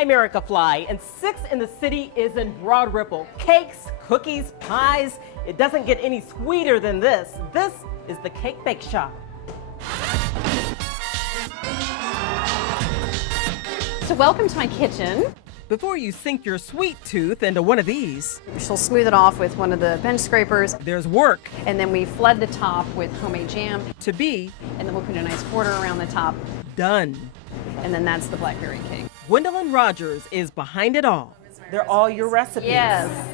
I'm Erica Fly, and 6 in the City is in Broad Ripple. Cakes, cookies, pies. It doesn't get any sweeter than this. This is the Cake Bake Shop. So welcome to my kitchen. Before you sink your sweet tooth into one of these, She'll smooth it off with one of the bench scrapers, there's work and then we flood the top with homemade jam, to be and then we'll put a nice border around the top, done. and then that's the blackberry cake. Gwendolyn Rogers is behind it all. They're all your recipes. Yes.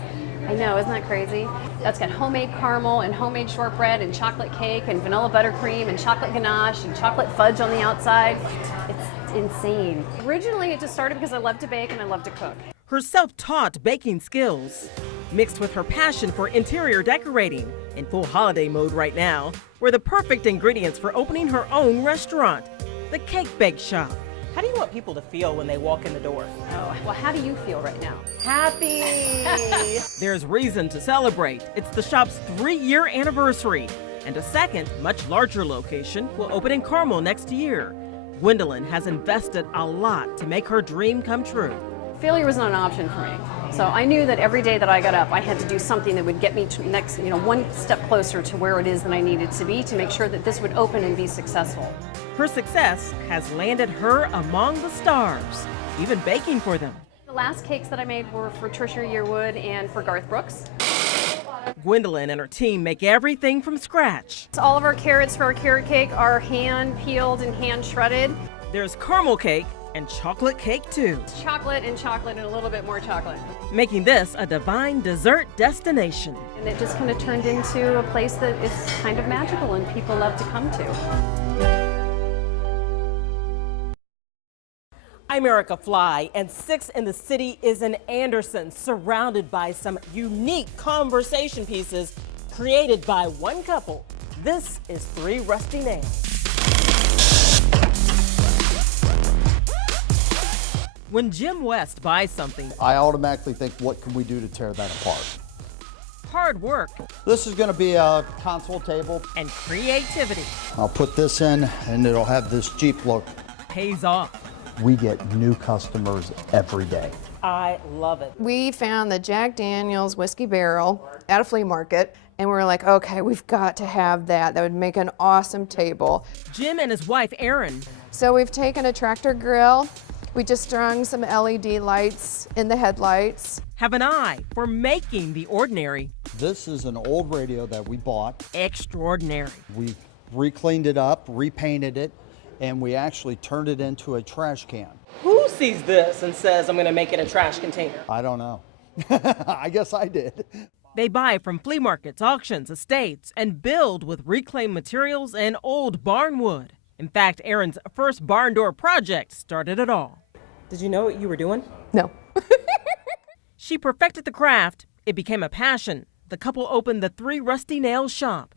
I know, isn't that crazy? That's got homemade caramel and homemade shortbread and chocolate cake and vanilla buttercream and chocolate ganache and chocolate fudge on the outside. It's insane. Originally, it just started because I love to bake and I love to cook. Her self-taught baking skills, mixed with her passion for interior decorating, in full holiday mode right now, were the perfect ingredients for opening her own restaurant, the Cake Bake Shop. How do you want people to feel when they walk in the door? Oh, well, how do you feel right now? Happy! There's reason to celebrate. It's the shop's 3-year anniversary, and a second, much larger location will open in Carmel next year. Gwendolyn has invested a lot to make her dream come true. Failure was not an option for me. So I knew that every day that I got up, I had to do something that would get me to next, one step closer to where it is that I needed to be to make sure that this would open and be successful. Her success has landed her among the stars, even baking for them. The last cakes that I made were for Trisha Yearwood and for Garth Brooks. Gwendolyn and her team make everything from scratch. So all of our carrots for our carrot cake are hand peeled and hand shredded. There's caramel cake and chocolate cake too. It's chocolate and a little bit more chocolate. Making this a divine dessert destination. And it just kind of turned into a place that is kind of magical and people love to come to. I'm Erica Fly, and 6 in the City is in Anderson, surrounded by some unique conversation pieces created by one couple. This is 3 Rusty Nails. When Jim West buys something, I automatically think, what can we do to tear that apart? hard work This is going to be a console table. and creativity I'll put this in and it'll have this Jeep look. pays off. We get new customers every day. I love it. We found the Jack Daniel's whiskey barrel at a flea market, and we were like, okay, we've got to have that. That would make an awesome table. Jim and his wife, Erin, So we've taken a tractor grill. We just strung some LED lights in the headlights. have an eye for making the ordinary This is an old radio that we bought. extraordinary. We re-cleaned it up, repainted it, and we actually turned it into a trash can. Who sees this and says, I'm going to make it a trash container? I don't know. I guess I did. They buy from flea markets, auctions, estates, and build with reclaimed materials and old barn wood. In fact, Erin's first barn door project started it all. Did you know what you were doing? No. She perfected the craft. It became a passion. The couple opened the 3 Rusty Nails shop.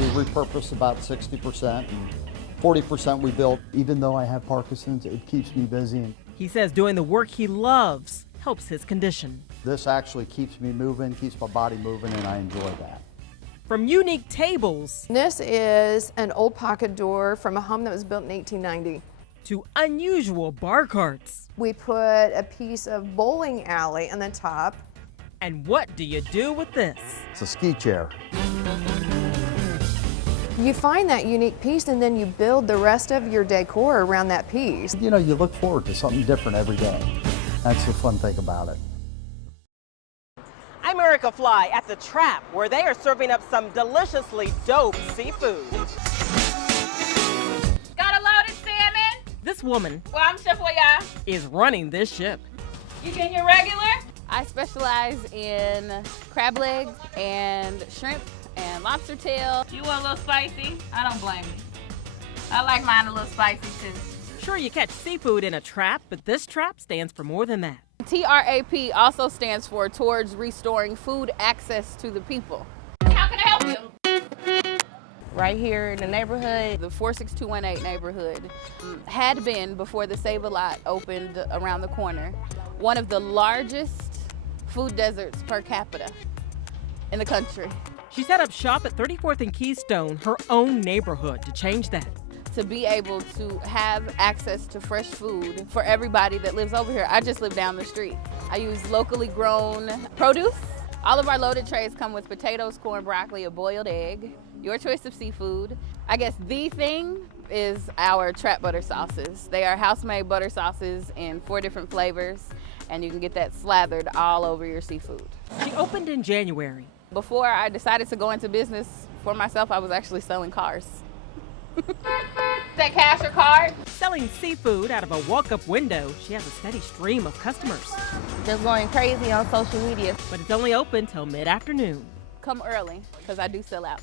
We repurposed about 60%. 40% we built. Even though I have Parkinson's, it keeps me busy. He says doing the work he loves helps his condition. This actually keeps me moving, keeps my body moving, and I enjoy that. From unique tables This is an old pocket door from a home that was built in 1890. to unusual bar carts. We put a piece of bowling alley on the top. And what do you do with this? It's a ski chair. You find that unique piece and then you build the rest of your decor around that piece. You know, you look forward to something different every day. That's the fun thing about it. I'm Erica Fly at the Trap, where they are serving up some deliciously dope seafood. Got a loaded salmon? This woman Well, I'm Chef Oya. is running this ship. You getting your regular? I specialize in crab legs and shrimp and lobster tail. You want a little spicy? I don't blame you. I like mine a little spicy too. Sure, you catch seafood in a trap, but this trap stands for more than that. TRAP also stands for Towards Restoring Food Access to the People. How can I help you? Right here in the neighborhood, the 46218 neighborhood, had been, before the Save a Lot opened around the corner, one of the largest food deserts per capita in the country. She set up shop at 34th and Keystone, her own neighborhood, to change that. to be able to have access to fresh food for everybody that lives over here. I just live down the street. I use locally grown produce. All of our loaded trays come with potatoes, corn, broccoli, a boiled egg, your choice of seafood. I guess the thing is our trap butter sauces. They are house-made butter sauces in 4 different flavors, and you can get that slathered all over your seafood. She opened in January. Before I decided to go into business for myself, I was actually selling cars. That cash or card? Selling seafood out of a walk-up window, she has a steady stream of customers. Just going crazy on social media. But it's only open till mid-afternoon. Come early, because I do sell out.